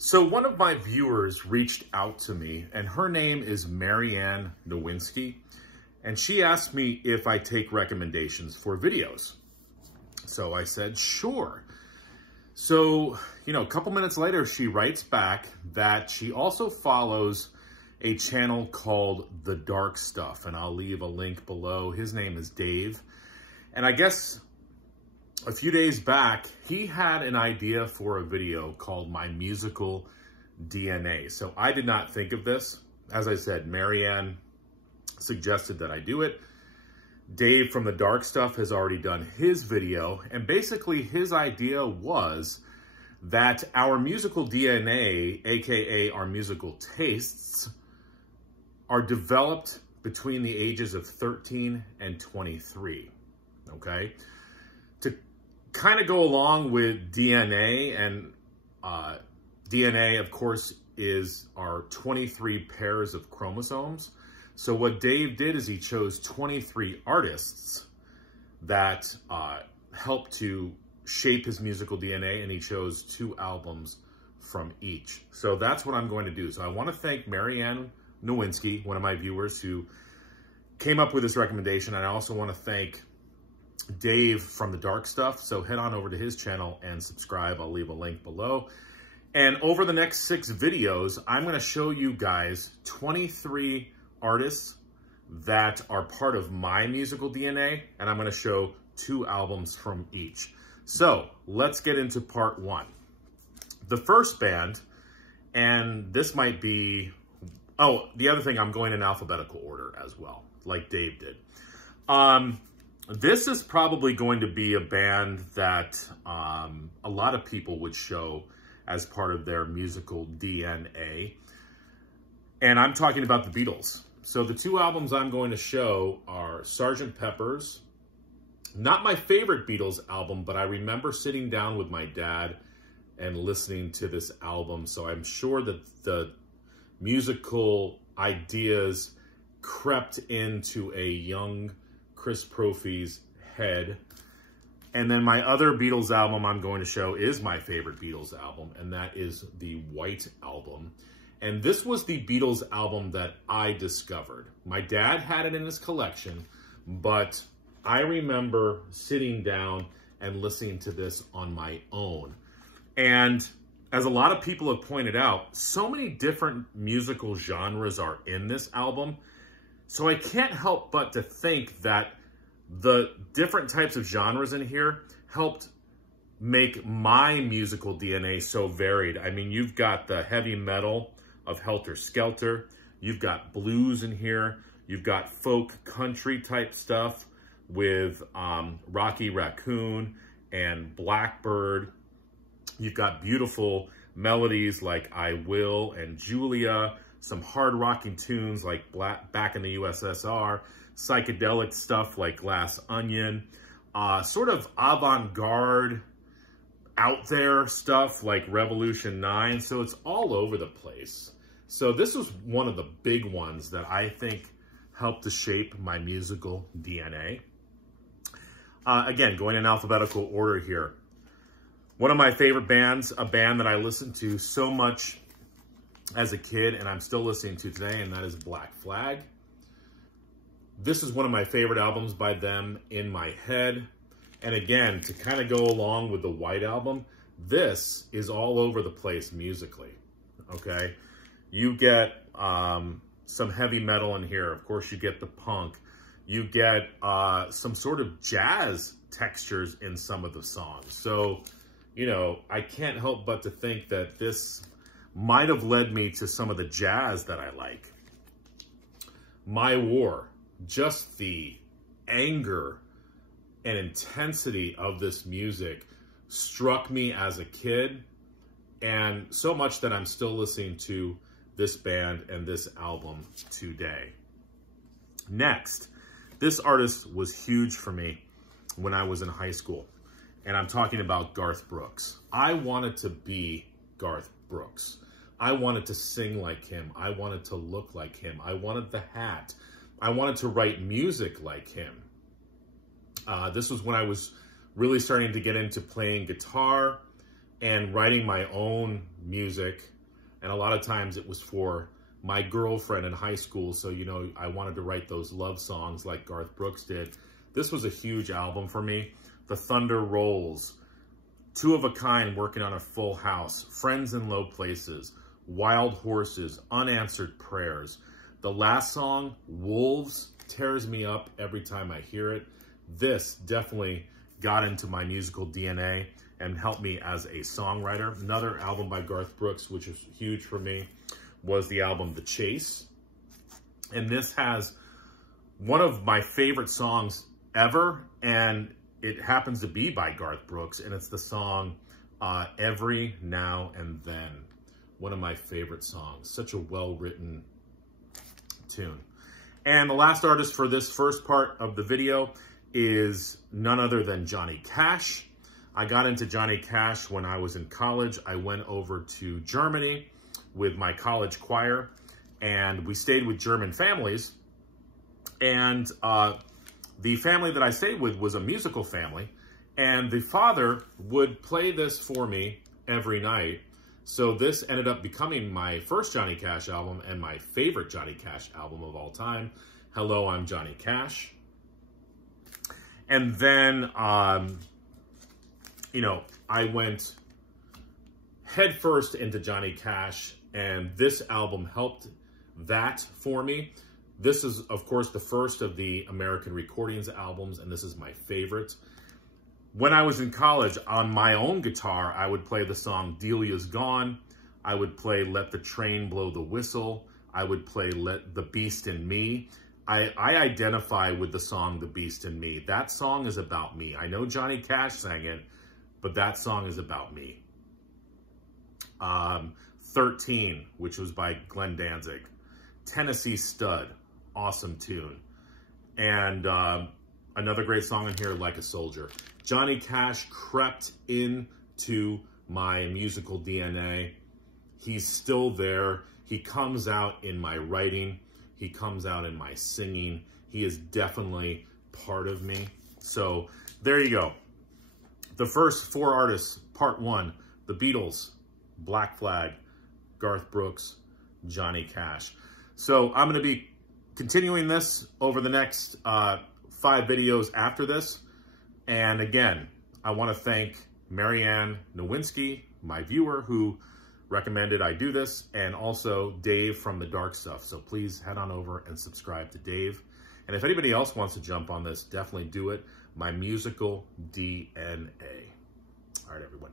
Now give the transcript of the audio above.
So one of my viewers reached out to me, and her name is Marianne Nowinski, and she asked me if I take recommendations for videos. So I said, sure. So, a couple minutes later, she writes back that she also follows a channel called The Dark Stuff, and I'll leave a link below. His name is Dave. And I guess a few days back, he had an idea for a video called My Musical DNA. So I did not think of this. As I said, Marianne suggested that I do it. Dave from The Dark Stuff has already done his video. And basically his idea was that our musical DNA, aka our musical tastes, are developed between the ages of 13 and 23, okay? To kind of go along with DNA, and DNA, of course, is our 23 pairs of chromosomes. So what Dave did is he chose 23 artists that helped to shape his musical DNA, and he chose 2 albums from each. So that's what I'm going to do. So I want to thank Marianne Nowinski, one of my viewers who came up with this recommendation. And I also want to thank Dave from The Dark Stuff. So head on over to his channel and subscribe. I'll leave a link below. And over the next 6 videos, I'm going to show you guys 23 artists that are part of my musical DNA, and I'm going to show 2 albums from each. So let's get into part 1. The first band, and this might be, the other thing, I'm going in alphabetical order as well, like Dave did. This is probably going to be a band that a lot of people would show as part of their musical DNA. And I'm talking about the Beatles. So the 2 albums I'm going to show are Sgt. Pepper's. Not my favorite Beatles album, but I remember sitting down with my dad and listening to this album. So I'm sure that the musical ideas crept into a young Chris Proffi's head. And then my other Beatles album I'm going to show is my favorite Beatles album, and that is the White Album. And this was the Beatles album that I discovered. My dad had it in his collection, but I remember sitting down and listening to this on my own. And as a lot of people have pointed out, so many different musical genres are in this album. So I can't help but to think that the different types of genres in here helped make my musical DNA so varied. I mean, you've got the heavy metal of Helter Skelter. You've got blues in here. You've got folk country type stuff with Rocky Raccoon and Blackbird. You've got beautiful melodies like I Will and Julia, some hard rocking tunes like Back in the USSR, psychedelic stuff like Glass Onion, sort of avant-garde, out there stuff like Revolution 9. So it's all over the place. So this was one of the big ones that I think helped to shape my musical DNA. Again, going in alphabetical order here. One of my favorite bands, a band that I listened to so much as a kid and I'm still listening to today, and that is Black Flag. This is one of my favorite albums by them in my head. And again, to kind of go along with the White Album, this is all over the place musically, okay? You get some heavy metal in here. Of course, you get the punk. You get some sort of jazz textures in some of the songs. So, I can't help but to think that this might have led me to some of the jazz that I like. My War, just the anger and intensity of this music struck me as a kid, and so much that I'm still listening to this band and this album today. Next, this artist was huge for me when I was in high school, and I'm talking about Garth Brooks. I wanted to be Garth Brooks. I wanted to sing like him. I wanted to look like him. I wanted the hat. I wanted to write music like him. This was when I was really starting to get into playing guitar, and writing my own music. And a lot of times it was for my girlfriend in high school. So, you know, I wanted to write those love songs like Garth Brooks did. This was a huge album for me. The Thunder Rolls, Two of a Kind, Working on a Full House, Friends in Low Places, Wild Horses, Unanswered Prayers. The last song, Wolves, tears me up every time I hear it. This definitely got into my musical DNA and helped me as a songwriter. Another album by Garth Brooks, which is huge for me, was the album The Chase. And this has one of my favorite songs ever, and it happens to be by Garth Brooks, and it's the song Every Now and Then. One of my favorite songs. Such a well-written tune. And the last artist for this first part of the video is none other than Johnny Cash. I got into Johnny Cash when I was in college. I went over to Germany with my college choir, and we stayed with German families. And the family that I stayed with was a musical family, and the father would play this for me every night. So this ended up becoming my first Johnny Cash album and my favorite Johnny Cash album of all time. Hello, I'm Johnny Cash. And then, you know, I went headfirst into Johnny Cash, and this album helped that for me. This is, of course, the first of the American Recordings albums, and this is my favorite. When I was in college, on my own guitar, I would play the song Delia's Gone. I would play Let the Train Blow the Whistle. I would play Let the Beast in Me. I identify with the song The Beast in Me. That song is about me. I know Johnny Cash sang it, but that song is about me. 13, which was by Glenn Danzig. Tennessee Stud, awesome tune. And another great song in here, Like a Soldier. Johnny Cash crept into my musical DNA. He's still there. He comes out in my writing. He comes out in my singing. He is definitely part of me. So there you go. The first four artists, part one, the Beatles, Black Flag, Garth Brooks, Johnny Cash. So I'm going to be continuing this over the next 5 videos after this. And again, I want to thank Marianne Nowinski, my viewer, who recommended I do this, and also Dave from The Dark Stuff. So please head on over and subscribe to Dave. And if anybody else wants to jump on this, definitely do it. My musical DNA. All right, everyone.